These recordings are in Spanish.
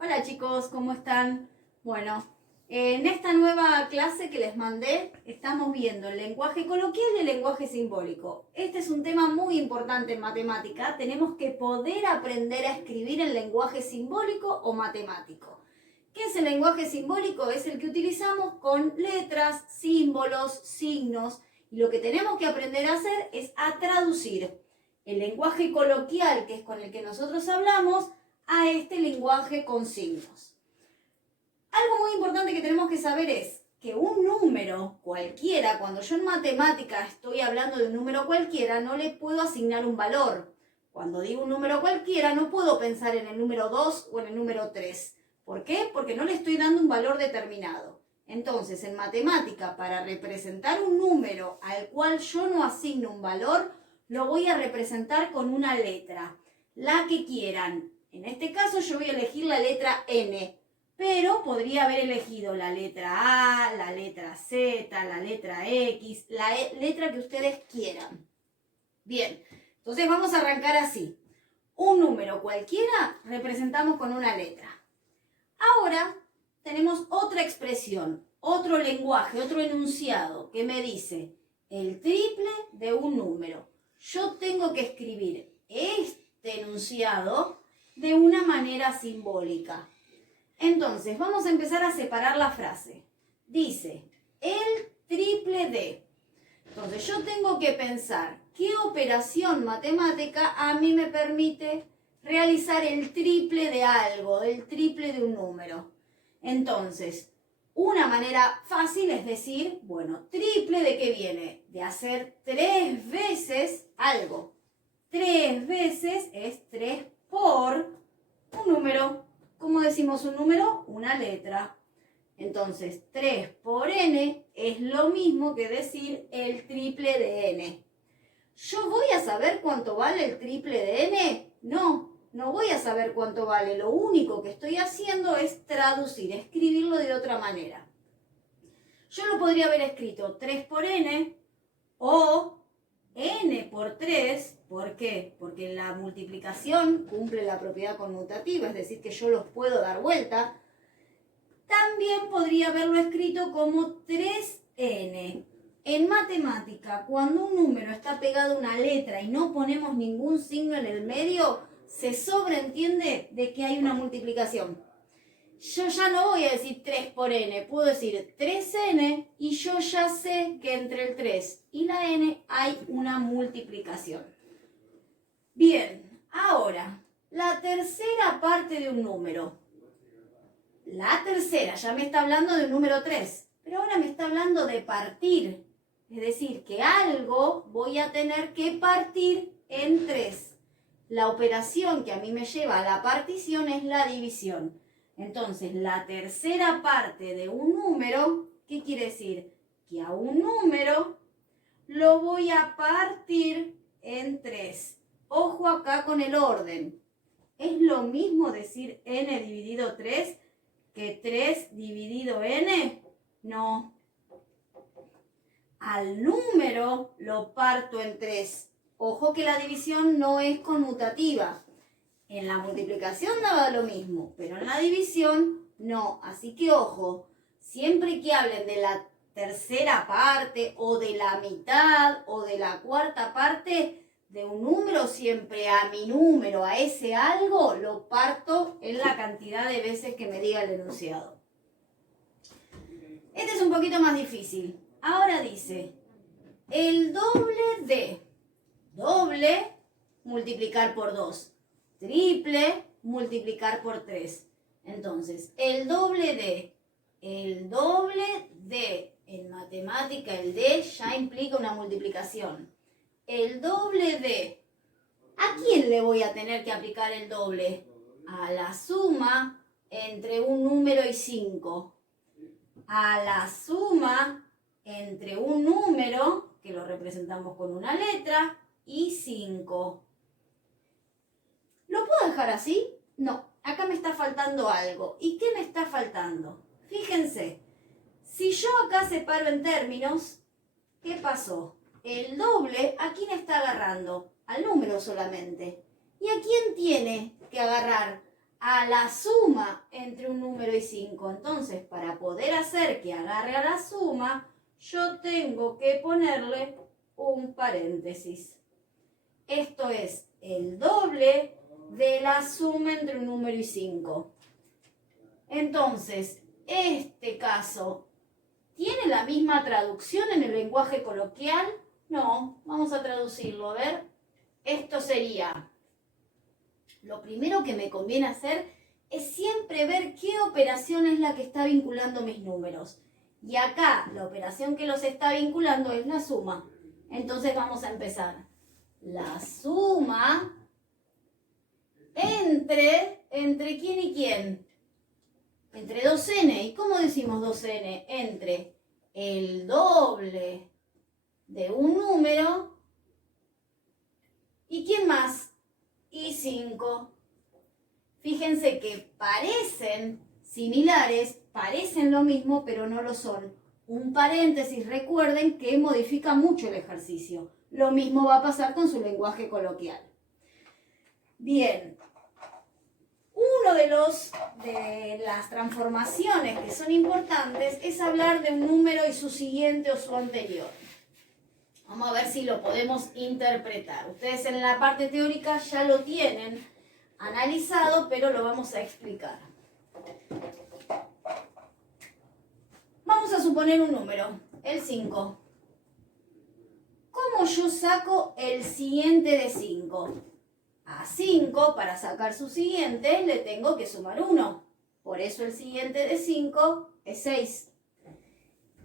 Hola chicos, ¿cómo están? Bueno, en esta nueva clase que les mandé estamos viendo el lenguaje coloquial y el lenguaje simbólico. Este es un tema muy importante en matemática. Tenemos que poder aprender a escribir en lenguaje simbólico o matemático. ¿Qué es el lenguaje simbólico? Es el que utilizamos con letras, símbolos, signos. Y lo que tenemos que aprender a hacer es a traducir el lenguaje coloquial, que es con el que nosotros hablamos, a este lenguaje con signos. Algo muy importante que tenemos que saber es que un número cualquiera, cuando yo en matemática estoy hablando de un número cualquiera, no le puedo asignar un valor. Cuando digo un número cualquiera, no puedo pensar en el número 2 o en el número 3. ¿Por qué? Porque no le estoy dando un valor determinado. Entonces, en matemática, para representar un número al cual yo no asigno un valor, lo voy a representar con una letra, la que quieran. En este caso yo voy a elegir la letra N, pero podría haber elegido la letra A, la letra Z, la letra X, la letra que ustedes quieran. Bien, entonces vamos a arrancar así. Un número cualquiera representamos con una letra. Ahora tenemos otra expresión, otro lenguaje, otro enunciado que me dice el triple de un número. Yo tengo que escribir este enunciado de una manera simbólica. Entonces, vamos a empezar a separar la frase. Dice, el triple de. Entonces, yo tengo que pensar qué operación matemática a mí me permite realizar el triple de algo, el triple de un número. Entonces, una manera fácil es decir, bueno, triple de qué viene? De hacer 3 veces algo. 3 veces es 3 por un número. ¿Cómo decimos un número? Una letra. Entonces, 3 por n es lo mismo que decir el triple de n. ¿Yo voy a saber cuánto vale el triple de n? No, no voy a saber cuánto vale. Lo único que estoy haciendo es traducir, escribirlo de otra manera. Yo lo podría haber escrito 3 por n o n por 3, ¿por qué? Porque la multiplicación cumple la propiedad conmutativa, es decir, que yo los puedo dar vuelta. También podría haberlo escrito como 3n. En matemática, cuando un número está pegado a una letra y no ponemos ningún signo en el medio, se sobreentiende de que hay una multiplicación. Yo ya no voy a decir 3 por n, puedo decir 3n y yo ya sé que entre el 3 y la n hay una multiplicación. Bien, ahora, la tercera parte de un número. La tercera ya me está hablando de un número 3, pero ahora me está hablando de partir. Es decir, que algo voy a tener que partir en 3. La operación que a mí me lleva a la partición es la división. Entonces, la tercera parte de un número, ¿qué quiere decir? Que a un número lo voy a partir en 3. Ojo acá con el orden. ¿Es lo mismo decir n dividido 3 que 3 dividido n? No. Al número lo parto en 3. Ojo que la división no es conmutativa. En la multiplicación daba lo mismo, pero en la división no. Así que ojo, siempre que hablen de la tercera parte o de la mitad o de la cuarta parte de un número, siempre a mi número, a ese algo, lo parto en la cantidad de veces que me diga el enunciado. Este es un poquito más difícil. Ahora dice, el doble de, doble, multiplicar por 2. Triple, multiplicar por 3. Entonces, el doble de, en matemática el de ya implica una multiplicación. El doble de, ¿a quién le voy a tener que aplicar el doble? A la suma entre un número y 5. A la suma entre un número, que lo representamos con una letra, y 5. ¿Lo puedo dejar así? No, acá me está faltando algo. ¿Y qué me está faltando? Fíjense, si yo acá separo en términos, ¿qué pasó? El doble, ¿a quién está agarrando? Al número solamente. ¿Y a quién tiene que agarrar? a la suma entre un número y 5. Entonces, para poder hacer que agarre a la suma, yo tengo que ponerle un paréntesis. Esto es el doble de la suma entre un número y 5. Entonces, este caso, ¿tiene la misma traducción en el lenguaje coloquial? No, vamos a traducirlo. A ver, esto sería... Lo primero que me conviene hacer es siempre ver qué operación es la que está vinculando mis números. Y acá, la operación que los está vinculando es la suma. Entonces vamos a empezar. La suma ¿entre quién y quién? Entre 2n. ¿Y cómo decimos 2n? Entre el doble de un número y ¿quién más? Y 5. Fíjense que parecen similares, parecen lo mismo, pero no lo son. Un paréntesis, recuerden que modifica mucho el ejercicio. Lo mismo va a pasar con su lenguaje coloquial. Bien. Uno de las transformaciones que son importantes es hablar de un número y su siguiente o su anterior. Vamos a ver si lo podemos interpretar. Ustedes en la parte teórica ya lo tienen analizado, pero lo vamos a explicar. Vamos a suponer un número, el 5. ¿Cómo yo saco el siguiente de 5? A 5, para sacar su siguiente, le tengo que sumar 1. Por eso el siguiente de 5 es 6.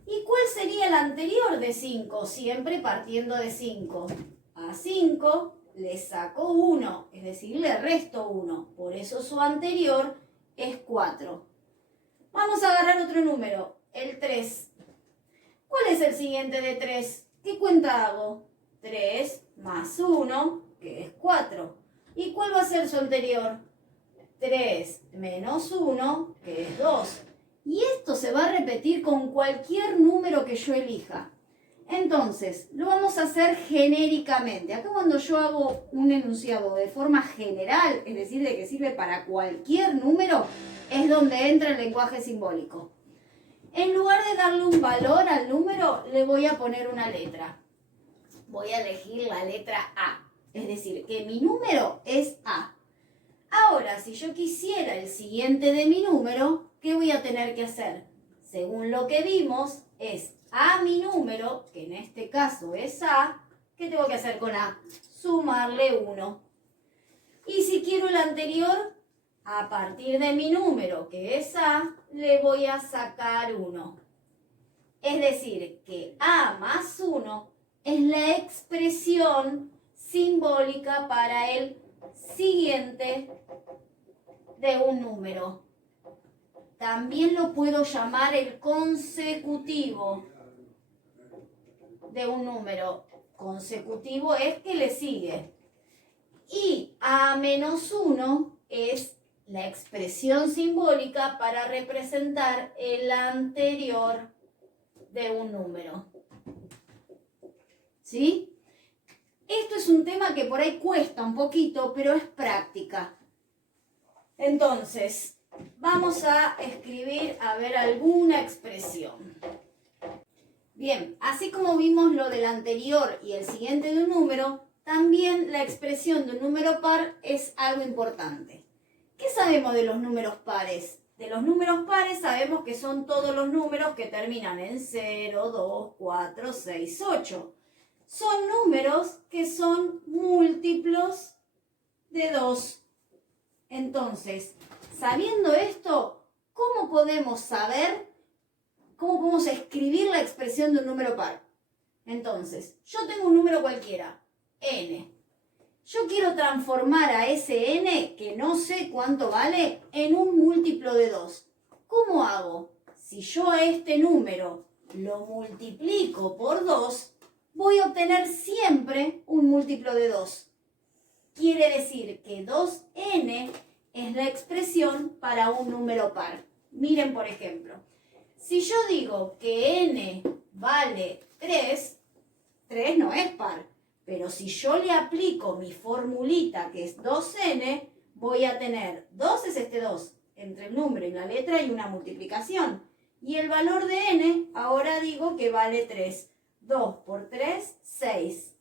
¿Y cuál sería el anterior de 5? Siempre partiendo de 5. A 5 le saco 1, es decir, le resto 1. Por eso su anterior es 4. Vamos a agarrar otro número, el 3. ¿Cuál es el siguiente de 3? ¿Qué cuenta hago? 3 más 1, que es 4. ¿Y cuál va a ser su anterior? 3 menos 1, que es 2. Y esto se va a repetir con cualquier número que yo elija. Entonces, lo vamos a hacer genéricamente. Acá cuando yo hago un enunciado de forma general, es decir, de que sirve para cualquier número, es donde entra el lenguaje simbólico. En lugar de darle un valor al número, le voy a poner una letra. Voy a elegir la letra A. Es decir, que mi número es A. Ahora, si yo quisiera el siguiente de mi número, ¿qué voy a tener que hacer? Según lo que vimos, es a mi número, que en este caso es A. ¿Qué tengo que hacer con A? Sumarle 1. Y si quiero el anterior, a partir de mi número, que es A, le voy a sacar 1. Es decir, que A más 1 es la expresión simbólica para el siguiente de un número. También lo puedo llamar el consecutivo de un número. Consecutivo es que le sigue. Y A menos 1 es la expresión simbólica para representar el anterior de un número. ¿Sí? Esto es un tema que por ahí cuesta un poquito, pero es práctica. Entonces, vamos a escribir, a ver, alguna expresión. Bien, así como vimos lo del anterior y el siguiente de un número, también la expresión de un número par es algo importante. ¿Qué sabemos de los números pares? De los números pares sabemos que son todos los números que terminan en 0, 2, 4, 6, 8. Son números que son múltiplos de 2. Entonces, sabiendo esto, ¿cómo podemos saber, cómo podemos escribir la expresión de un número par? Entonces, yo tengo un número cualquiera, n. Yo quiero transformar a ese n, que no sé cuánto vale, en un múltiplo de 2. ¿Cómo hago? Si yo a este número lo multiplico por 2, voy a obtener siempre un múltiplo de 2. Quiere decir que 2n es la expresión para un número par. Miren, por ejemplo, si yo digo que n vale 3, 3 no es par. Pero si yo le aplico mi formulita, que es 2n, voy a tener 2 es este 2, entre el número y la letra y una multiplicación. Y el valor de n, ahora digo que vale 3. 2 por 3, 6.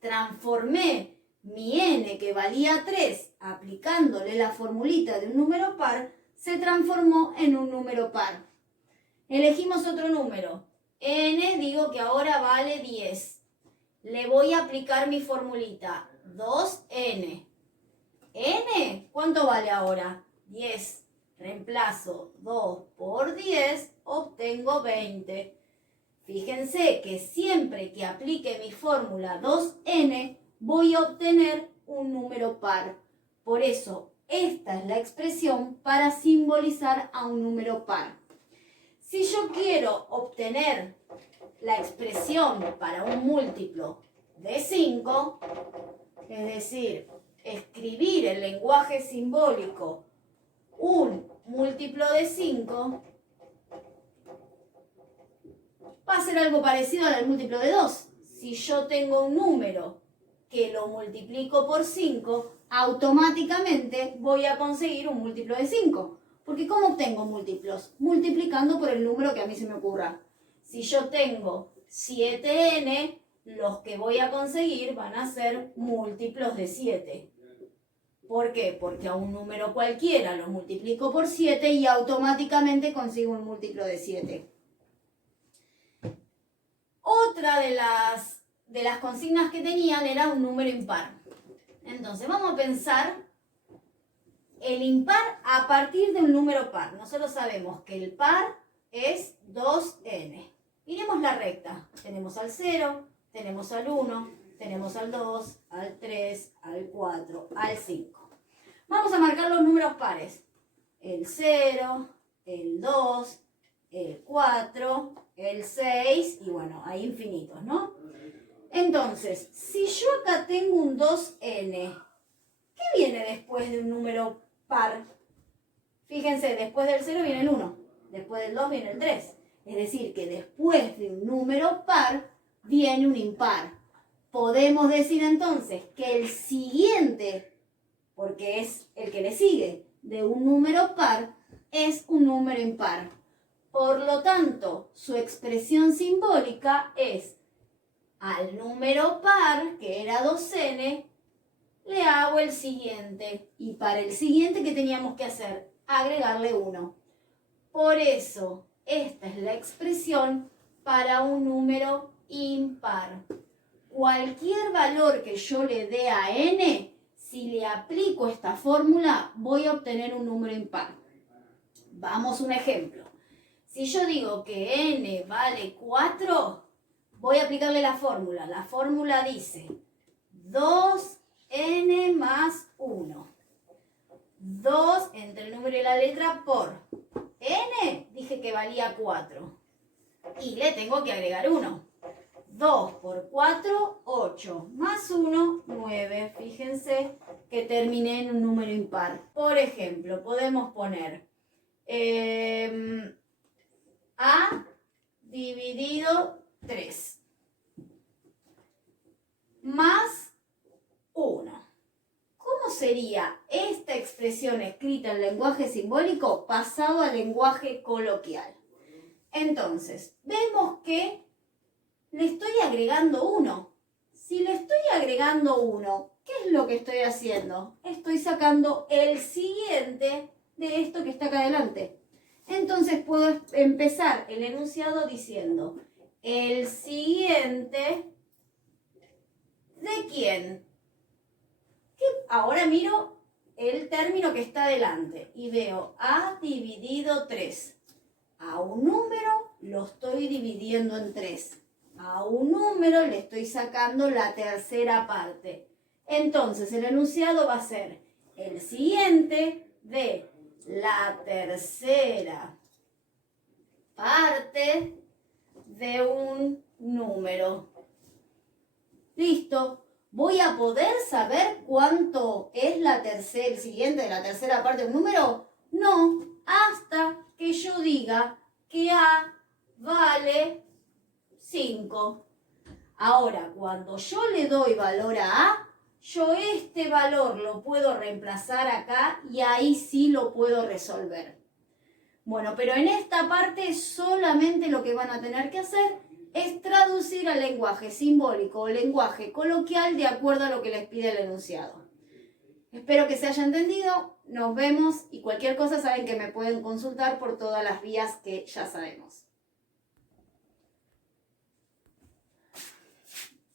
Transformé mi n que valía 3, aplicándole la formulita de un número par, se transformó en un número par. Elegimos otro número. N digo que ahora vale 10. Le voy a aplicar mi formulita. 2n. N, ¿cuánto vale ahora? 10. Reemplazo 2 por 10, obtengo 20. Fíjense que siempre que aplique mi fórmula 2n, voy a obtener un número par. Por eso, esta es la expresión para simbolizar a un número par. Si yo quiero obtener la expresión para un múltiplo de 5, es decir, escribir en lenguaje simbólico un múltiplo de 5, va a ser algo parecido al múltiplo de 2. Si yo tengo un número que lo multiplico por 5, automáticamente voy a conseguir un múltiplo de 5. Porque ¿cómo obtengo múltiplos? Multiplicando por el número que a mí se me ocurra. Si yo tengo 7n, los que voy a conseguir van a ser múltiplos de 7. ¿Por qué? Porque a un número cualquiera lo multiplico por 7 y automáticamente consigo un múltiplo de 7. Otra de las consignas que tenían era un número impar. Entonces vamos a pensar el impar a partir de un número par. Nosotros sabemos que el par es 2n. Miremos la recta. Tenemos al 0, tenemos al 1, tenemos al 2, al 3, al 4, al 5. Vamos a marcar los números pares. El 0, el 2, el 4, el 6 y bueno, hay infinitos, ¿no? Entonces, si yo acá tengo un 2n, ¿qué viene después de un número par? Fíjense, después del 0 viene el 1, después del 2 viene el 3. Es decir, que después de un número par viene un impar. Podemos decir entonces que el siguiente, porque es el que le sigue, de un número par, es un número impar. Por lo tanto, su expresión simbólica es al número par, que era 2n, le hago el siguiente. Y para el siguiente, ¿qué teníamos que hacer? Agregarle 1. Por eso, esta es la expresión para un número impar. Cualquier valor que yo le dé a n, si le aplico esta fórmula, voy a obtener un número impar. Vamos a un ejemplo. Si yo digo que n vale 4, voy a aplicarle la fórmula. La fórmula dice 2n más 1. 2 entre el número y la letra por n, dije que valía 4. Y le tengo que agregar 1. 2 por 4, 8. Más 1, 9. Fíjense que terminé en un número impar. Por ejemplo, podemos poner a dividido 3 más 1. ¿Cómo sería esta expresión escrita en lenguaje simbólico pasado al lenguaje coloquial? Entonces, vemos que le estoy agregando 1. Si le estoy agregando 1, ¿qué es lo que estoy haciendo? Estoy sacando el siguiente de esto que está acá adelante. Entonces puedo empezar el enunciado diciendo el siguiente ¿de quién? Ahora miro el término que está adelante y veo a dividido 3. A un número lo estoy dividiendo en 3. A un número le estoy sacando la tercera parte. Entonces el enunciado va a ser el siguiente de la tercera parte de un número. Listo. ¿Voy a poder saber cuánto es el siguiente de la tercera parte de un número? No, hasta que yo diga que A vale 5. Ahora, cuando yo le doy valor a A, yo este valor lo puedo reemplazar acá y ahí sí lo puedo resolver. Bueno, pero en esta parte solamente lo que van a tener que hacer es traducir al lenguaje simbólico o lenguaje coloquial de acuerdo a lo que les pide el enunciado. Espero que se haya entendido, nos vemos y cualquier cosa saben que me pueden consultar por todas las vías que ya sabemos.